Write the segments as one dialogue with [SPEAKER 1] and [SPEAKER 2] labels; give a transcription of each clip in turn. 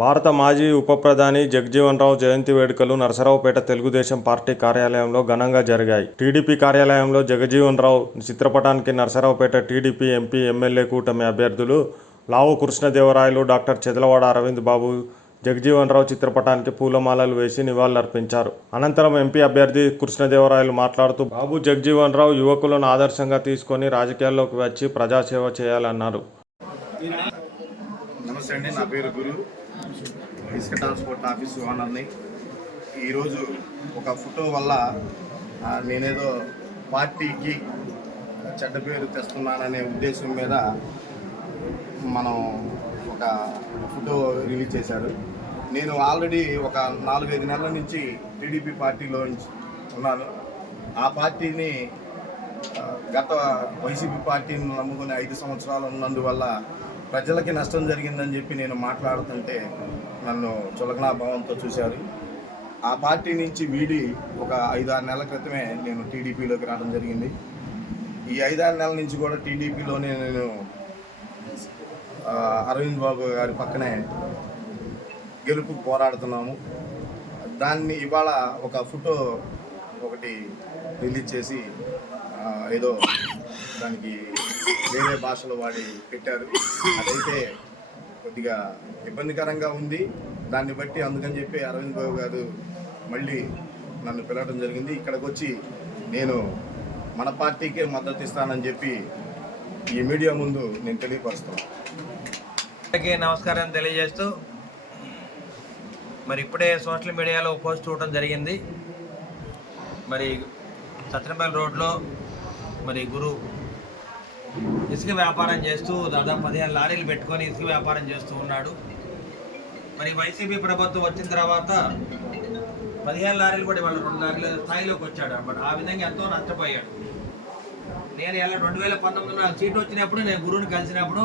[SPEAKER 1] భారత మాజీ ఉప ప్రధాని జగజీవన్ రావు జయంతి వేడుకలు నరసరావుపేట తెలుగుదేశం పార్టీ కార్యాలయంలో ఘనంగా జరిగాయి. టీడీపీ కార్యాలయంలో జగజీవన్ రావు చిత్రపటానికి నరసరావుపేట టీడీపీ ఎంపీ ఎమ్మెల్యే కూటమి అభ్యర్థులు లావు కృష్ణదేవరాయలు డాక్టర్ చెదలవాడ అరవింద్ బాబు జగజీవన్ రావు చిత్రపటానికి పూలమాలలు వేసి నివాళులర్పించారు. అనంతరం ఎంపీ అభ్యర్థి కృష్ణదేవరాయలు మాట్లాడుతూ బాబు జగజీవన్ రావు యువకులను ఆదర్శంగా తీసుకొని రాజకీయాల్లోకి వచ్చి ప్రజాసేవ చేయాలన్నారు.
[SPEAKER 2] నమస్తే అండి నా పేరు గురు. ఇసుక ట్రాన్స్పోర్ట్ ఆఫీస్ ఓనర్ని. ఈరోజు ఒక ఫోటో వల్ల నేనేదో పార్టీకి చెడ్డ పేరు తెస్తున్నాననే ఉద్దేశం మీద మనం ఒక ఫోటో రిలీజ్ చేశాడు నేను ఆల్రెడీ ఒక నాలుగైదు నెలల నుంచి టీడీపీ పార్టీలో ఉన్నాను. ఆ పార్టీని గత వైసీపీ పార్టీని నమ్ముకుని ఐదు సంవత్సరాలు ఉన్నందువల్ల ప్రజలకి నష్టం జరిగిందని చెప్పి నేను మాట్లాడుతుంటే నన్ను చులకనా భావంతో చూశారు. ఆ పార్టీ నుంచి వీడి ఒక ఐదు ఆరు నెలల క్రితమే నేను టీడీపీలోకి రావడం జరిగింది. ఈ ఐదారు నెలల నుంచి కూడా టీడీపీలోనే నేను అరవింద్ బాబు గారి పక్కనే గెలుపు పోరాడుతున్నాము. దాన్ని ఇవాళ ఒక ఫోటో ఒకటి రిలీజ్ చేసి ఏదో దానికి వేరే భాషలో వాడి పెట్టారు. అదైతే కొద్దిగా ఇబ్బందికరంగా ఉంది. దాన్ని బట్టి అందుకని చెప్పి అరవింద్ బాబు గారు మళ్ళీ నన్ను పిలవడం జరిగింది. ఇక్కడికి వచ్చి నేను మన పార్టీకే మద్దతు ఇస్తానని చెప్పి ఈ మీడియా ముందు నేను తెలియపరుస్తాను.
[SPEAKER 3] అందరికీ నమస్కారం తెలియజేస్తూ మరి ఇప్పుడే సోషల్ మీడియాలో పోస్ట్ చూడటం జరిగింది. మరి సత్యనపల్లి రోడ్లో మరి గురు ఇసుక వ్యాపారం చేస్తూ దాదాపు పదిహేను లారీలు పెట్టుకొని ఇసుక వ్యాపారం చేస్తూ ఉన్నాడు. మరి వైసీపీ ప్రభుత్వం వచ్చిన తర్వాత పదిహేను లారీలు కూడా వాళ్ళు రెండు లారీల స్థాయిలోకి వచ్చాడు అనమాట ఆ విధంగా ఎంతో నష్టపోయాడు. నేను ఎలా రెండు వేల పంతొమ్మిదిలో నాకు సీట్ వచ్చినప్పుడు నేను గురువుని కలిసినప్పుడు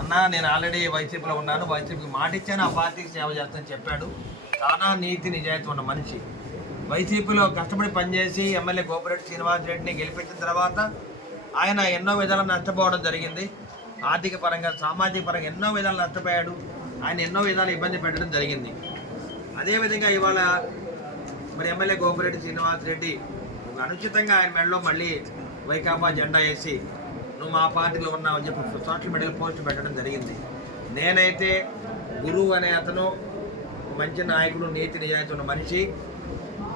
[SPEAKER 3] అన్నా నేను ఆల్రెడీ వైసీపీలో ఉన్నాను వైసీపీకి మాట ఇచ్చాను ఆ పార్టీకి సేవ చేస్తానని చెప్పాడు. చాలా నీతి నిజాయితీ ఉన్న మనిషి. వైసీపీలో కష్టపడి పనిచేసి ఎమ్మెల్యే గోపిరెడ్డి శ్రీనివాస్ రెడ్డిని గెలిపించిన తర్వాత ఆయన ఎన్నో విధాలు నష్టపోవడం జరిగింది. ఆర్థిక పరంగా సామాజిక పరంగా ఎన్నో విధాలు నష్టపోయాడు. ఆయన ఎన్నో విధాలు ఇబ్బంది పెట్టడం జరిగింది. అదేవిధంగా ఇవాళ మరి ఎమ్మెల్యే గోపిరెడ్డి శ్రీనివాస్ రెడ్డి అనుచితంగా ఆయన మెడలో మళ్ళీ వైకాపా జెండా వేసి నువ్వు మా పార్టీలో ఉన్నావు అని చెప్పి సోషల్ మీడియాలో పోస్ట్ పెట్టడం జరిగింది. నేనైతే గురువు అనే అతను మంచి నాయకుడు నీతి నిజాయితీ ఉన్న మనిషి.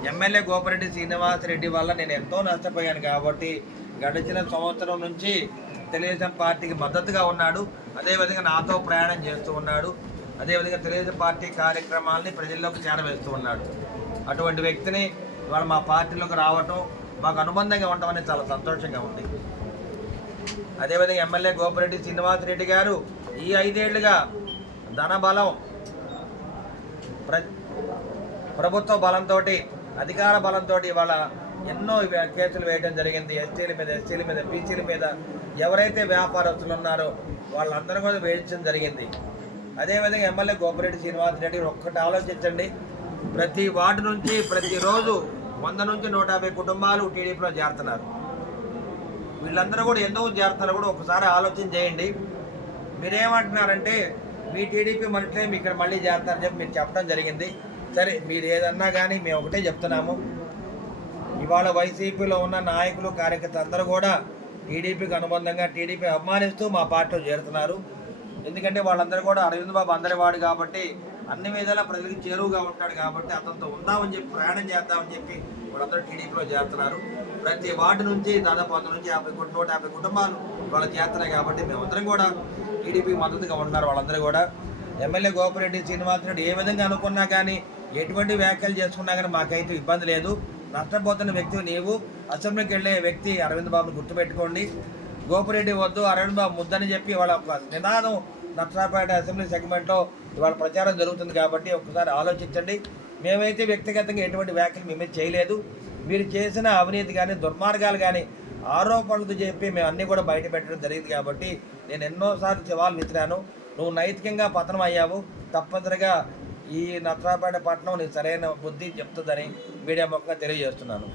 [SPEAKER 3] ఎమ్మెల్యే గోపిరెడ్డి శ్రీనివాస్ రెడ్డి వల్ల నేను ఎంతో నష్టపోయాను కాబట్టి గడిచిన సంవత్సరం నుంచి తెలుగుదేశం పార్టీకి మద్దతుగా ఉన్నాడు. అదేవిధంగా నాతో ప్రయాణం చేస్తూ ఉన్నాడు. అదేవిధంగా తెలుగుదేశం పార్టీ కార్యక్రమాల్ని ప్రజల్లోకి చేరవేస్తూ ఉన్నాడు. అటువంటి వ్యక్తిని ఇవాళ మా పార్టీలోకి రావటం మాకు అనుబంధంగా ఉండటం అనేది చాలా సంతోషంగా ఉంది. అదేవిధంగా ఎమ్మెల్యే గోపిరెడ్డి శ్రీనివాస్ రెడ్డి గారు ఈ ఐదేళ్ళుగా ధనబలం ప్ర ప్రభుత్వ బలంతో అధికార బలంతో ఇవాళ ఎన్నో కేసులు వేయడం జరిగింది. ఎస్టీల మీద ఎస్టీల మీద బీసీల మీద ఎవరైతే వ్యాపారస్తులు ఉన్నారో వాళ్ళందరూ కూడా వేయించడం జరిగింది. అదేవిధంగా ఎమ్మెల్యే గోపిరెడ్డి శ్రీనివాస్ రెడ్డి ఒక్కటి ఆలోచించండి. ప్రతి వార్డు నుంచి ప్రతిరోజు వంద నుంచి నూట యాభై కుటుంబాలు టీడీపీలో చేరుతున్నారు. వీళ్ళందరూ కూడా ఎందుకు చేరుతున్నారు కూడా ఒకసారి ఆలోచన చేయండి. మీరేమంటున్నారంటే మీ టీడీపీ మనుషులే మీ ఇక్కడ మళ్ళీ చేస్తారని చెప్పి మీరు చెప్పడం జరిగింది. సరే మీరు ఏదన్నా కానీ మేము ఒకటే చెప్తున్నాము. ఇవాళ వైసీపీలో ఉన్న నాయకులు కార్యకర్తలు అందరూ కూడా టీడీపీకి అనుబంధంగా టీడీపీ అభిమానిస్తూ మా పార్టీలో చేరుతున్నారు. ఎందుకంటే వాళ్ళందరూ కూడా అరవింద్ బాబు అందరి వాడు కాబట్టి అన్ని విధాలా ప్రజలకు చేరువుగా ఉంటాడు కాబట్టి అతనితో ఉందామని చెప్పి ప్రయాణం చేద్దామని చెప్పి వాళ్ళందరూ టీడీపీలో చేరుతున్నారు. ప్రతి వార్డు నుంచి దాదాపు వంద నుంచి యాభై నూట యాభై కుటుంబాలు వాళ్ళు చేస్తున్నాయి కాబట్టి మేమందరం కూడా టీడీపీ మద్దతుగా ఉన్నారు వాళ్ళందరూ కూడా. ఎమ్మెల్యే గోపిరెడ్డి శ్రీనివాసరెడ్డి ఏ విధంగా అనుకున్నా కానీ ఎటువంటి వ్యాఖ్యలు చేసుకున్నా కానీ మాకైతే ఇబ్బంది లేదు. నష్టపోతున్న వ్యక్తి నీవు. అసెంబ్లీకి వెళ్ళే వ్యక్తి అరవింద్ బాబును గుర్తుపెట్టుకోండి. గోపిరెడ్డి వద్దు అరవింద్ బాబు ముద్దని చెప్పి వాళ్ళ ఒక నినాదం నర్సరాపేట అసెంబ్లీ సెగ్మెంట్లో ఇవాళ ప్రచారం జరుగుతుంది కాబట్టి ఒకసారి ఆలోచించండి. మేమైతే వ్యక్తిగతంగా ఎటువంటి వ్యాఖ్యలు మేమే చేయలేదు. మీరు చేసిన అవినీతి కానీ దుర్మార్గాలు కానీ ఆరోపణలు చెప్పి మేము అన్నీ కూడా బయట పెట్టడం జరిగింది కాబట్టి నేను ఎన్నోసార్లు సవాళ్ళు విసిరాను. నువ్వు నైతికంగా పతనం అయ్యావు. తప్పనిసరిగా ఈ నత్రాపేట పట్టణం నీకు సరైన బుద్ధి చెప్తుందని మీడియా మొక్క తెలియజేస్తున్నాను.